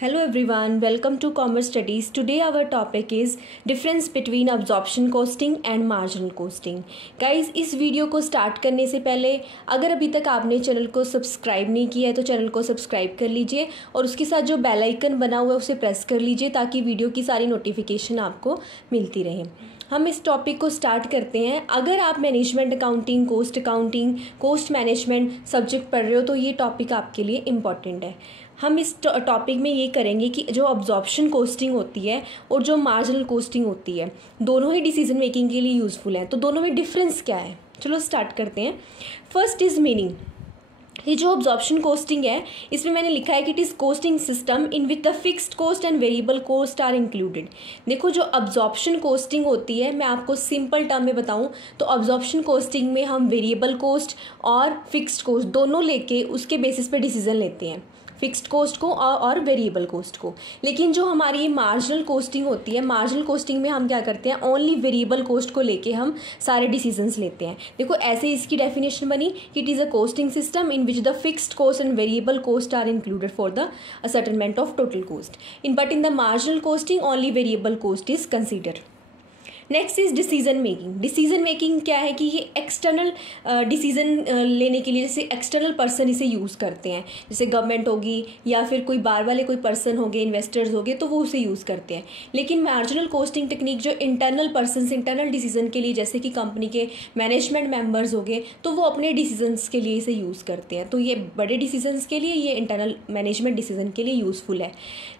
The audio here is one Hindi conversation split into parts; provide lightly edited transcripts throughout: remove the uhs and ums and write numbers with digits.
Hello everyone, welcome to Commerce Studies. Today our topic is difference between absorption costing and marginal costing. Guys, इस वीडियो को स्टार्ट करने से पहले अगर अभी तक आपने चैनल को सब्सक्राइब नहीं किया है तो चैनल को सब्सक्राइब कर लीजिए और उसके साथ जो बेल आइकन बना हुआ है उसे प्रेस कर लीजिए ताकि वीडियो की सारी नोटिफिकेशन आपको मिलती रहे। हम इस टॉपिक को स्टार्ट करते हैं। अगर आप management accounting, cost management subject पढ़ रहे हो तो ये टॉपिक आपके लिए इम्पॉर्टेंट है। हम इस टॉपिक में ये करेंगे कि जो अब्जॉर्प्शन कोस्टिंग होती है और जो मार्जिनल कोस्टिंग होती है दोनों ही डिसीजन मेकिंग के लिए यूज़फुल हैं। तो दोनों में डिफरेंस क्या है, चलो स्टार्ट करते हैं। First is meaning. ये जो अब्जॉर्प्शन कोस्टिंग है इसमें मैंने लिखा है कि it is costing system in which the fixed cost and variable cost are included. देखो, जो अब्जॉर्प्शन कोस्टिंग होती है मैं आपको सिंपल टर्म में बताऊं तो अब्जॉर्प्शन कोस्टिंग में हम वेरिएबल कोस्ट और फिक्स्ड कोस्ट दोनों लेके उसके बेसिस पे डिसीजन लेते हैं, फिक्स्ड कोस्ट को और वेरिएबल कोस्ट को। लेकिन जो हमारी मार्जिनल कोस्टिंग होती है, मार्जिनल कोस्टिंग में हम क्या करते हैं, ओनली वेरिएबल कोस्ट को लेके हम सारे डिसीजंस लेते हैं। देखो, ऐसे इसकी डेफिनेशन बनी कि it is a costing system in which the fixed cost and variable cost are included for the settlement of total cost but in the marginal costing only variable cost is considered. Next is decision making. Decision making क्या है कि ये एक्सटर्नल डिसीजन लेने के लिए जैसे एक्सटर्नल पर्सन इसे यूज़ करते हैं, जैसे गवर्नमेंट होगी या फिर कोई बाहर वाले कोई पर्सन हो गए, इन्वेस्टर्स हो गए, तो वो उसे यूज़ करते हैं। लेकिन मार्जिनल कोस्टिंग टेक्निक जो इंटरनल पर्सन इंटरनल डिसीजन के लिए, जैसे कि कंपनी के मैनेजमेंट मेंबर्स हो गए, तो वो अपने डिसीजंस के लिए इसे यूज़ करते हैं। तो ये बड़े डिसीजंस के लिए, ये इंटरनल मैनेजमेंट डिसीजन के लिए यूज़फुल है।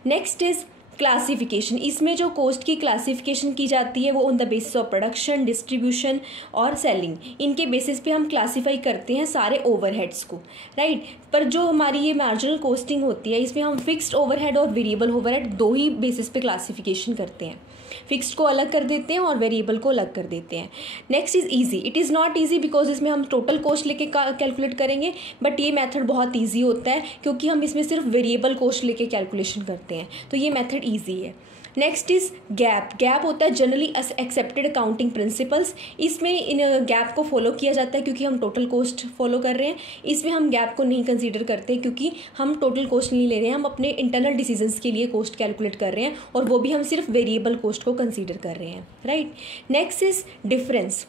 Next is classification. इसमें जो कोस्ट की क्लासिफिकेशन की जाती है वो on the basis of production, distribution और सेलिंग, इनके बेसिस पे हम क्लासीफाई करते हैं सारे ओवरहेड्स को, राइट। पर जो हमारी ये मार्जिनल कोस्टिंग होती है इसमें हम फिक्स्ड ओवरहेड और वेरिएबल ओवरहेड दो ही बेसिस पे क्लासिफिकेशन करते हैं। फिक्स्ड को अलग कर देते हैं और वेरिएबल को अलग कर देते हैं। Next is easy. It is not easy because इसमें हम टोटल कॉस्ट लेके कैलकुलेट करेंगे, बट ये मेथड बहुत ईजी होता है क्योंकि हम इसमें सिर्फ वेरिएबल कॉस्ट लेके कैलकुलेशन करते हैं, तो ये मेथड ईजी है। Next is gap. गैप होता है जनरली एक्सेप्टेड अकाउंटिंग प्रिंसिपल्स। इसमें इन गैप को फॉलो किया जाता है क्योंकि हम टोटल कॉस्ट फॉलो कर रहे हैं। इसमें हम गैप को नहीं कंसीडर करते क्योंकि हम टोटल कॉस्ट नहीं ले रहे हैं, हम अपने इंटरनल डिसीजंस के लिए कॉस्ट कैलकुलेट कर रहे हैं और वो भी हम सिर्फ वेरिएबल कॉस्ट को कंसीडर कर रहे हैं, right. Next is difference.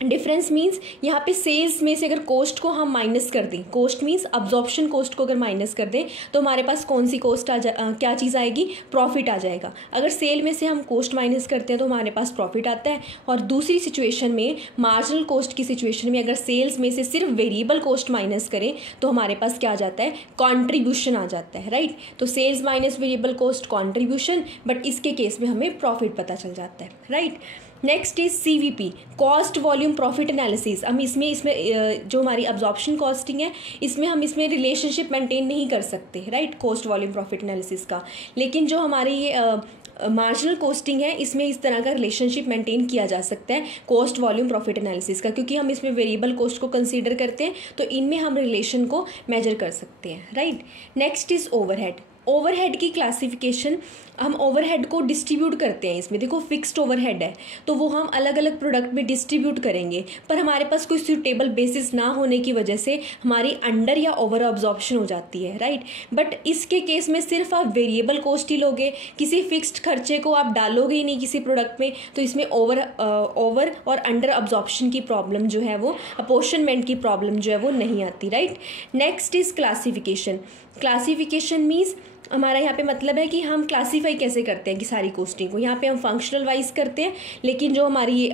Difference means यहाँ पे सेल्स में से अगर कोस्ट को हम माइनस कर दें, कोस्ट मीन्स अब्जॉर्प्शन कोस्ट को अगर माइनस कर दें तो हमारे पास कौन सी कोस्ट क्या चीज़ आएगी, प्रॉफिट आ जाएगा। अगर सेल में से हम कोस्ट माइनस करते हैं तो हमारे पास प्रॉफिट आता है। और दूसरी सिचुएशन में, मार्जिनल कोस्ट की सिचुएशन में, अगर सेल्स में से सिर्फ वेरिएबल कोस्ट माइनस करें तो हमारे पास क्या आ जाता है, कॉन्ट्रीब्यूशन आ जाता है, राइट। तो sales minus variable cost contribution, but इसके केस में हमें प्रॉफिट पता चल जाता है, right. Next is CVP, cost volume profit analysis. हम इसमें जो हमारी अब्जॉर्प्शन कॉस्टिंग है इसमें हम इसमें रिलेशनशिप मेंटेन नहीं कर सकते, right, cost volume profit analysis का। लेकिन जो हमारी ये मार्जिनल कोस्टिंग है इसमें इस तरह का रिलेशनशिप मेंटेन किया जा सकता है कॉस्ट वॉल्यूम प्रॉफिट एनालिसिस का, क्योंकि हम इसमें वेरिएबल कॉस्ट को कंसीडर करते हैं तो इनमें हम रिलेशन को मेजर कर सकते हैं, right. Next is overhead. Overhead की क्लासिफिकेशन, हम ओवरहेड को डिस्ट्रीब्यूट करते हैं। इसमें देखो, फिक्स्ड ओवरहेड है तो वो हम अलग अलग प्रोडक्ट में डिस्ट्रीब्यूट करेंगे, पर हमारे पास कोई सूटेबल बेसिस ना होने की वजह से हमारी अंडर या ओवर अब्जॉर्प्शन हो जाती है, राइट। बट इसके केस में सिर्फ आप वेरिएबल कॉस्ट ही लोगे, किसी फिक्स्ड खर्चे को आप डालोगे ही नहीं किसी प्रोडक्ट में, तो इसमें ओवर और अंडर अब्जॉर्प्शन की प्रॉब्लम जो है वो, अपोर्शनमेंट की प्रॉब्लम जो है वो नहीं आती, right. Next is classification. Classification means हमारा यहाँ पे मतलब है कि हम क्लासीफाई कैसे करते हैं कि सारी कोस्टिंग को, यहाँ पे हम फंक्शनल वाइज करते हैं, लेकिन जो हमारी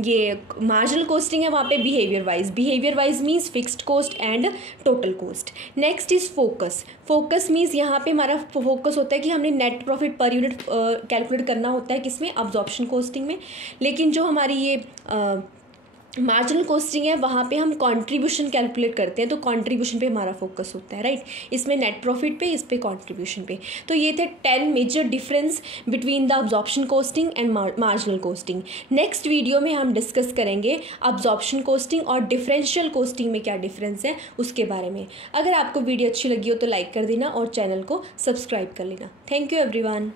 ये मार्जिनल कोस्टिंग है वहाँ पे behaviour wise means fixed cost and total cost. Next is focus. Focus means यहाँ पे हमारा फोकस होता है कि हमने net profit per unit calculate करना होता है, किसमें, अब्जॉर्प्शन कोस्टिंग में। लेकिन जो हमारी ये मार्जिनल कोस्टिंग है वहाँ पे हम कंट्रीब्यूशन कैलकुलेट करते हैं, तो कंट्रीब्यूशन पे हमारा फोकस होता है, राइट। इसमें नेट प्रॉफिट पे, इस पे कंट्रीब्यूशन पे। तो ये थे 10 major difference between the absorption costing and marginal costing. Next video में हम डिस्कस करेंगे अब्जॉर्प्शन कोस्टिंग और डिफरेंशियल कोस्टिंग में क्या डिफरेंस है उसके बारे में। अगर आपको वीडियो अच्छी लगी हो तो लाइक कर देना और चैनल को सब्सक्राइब कर लेना। Thank you everyone.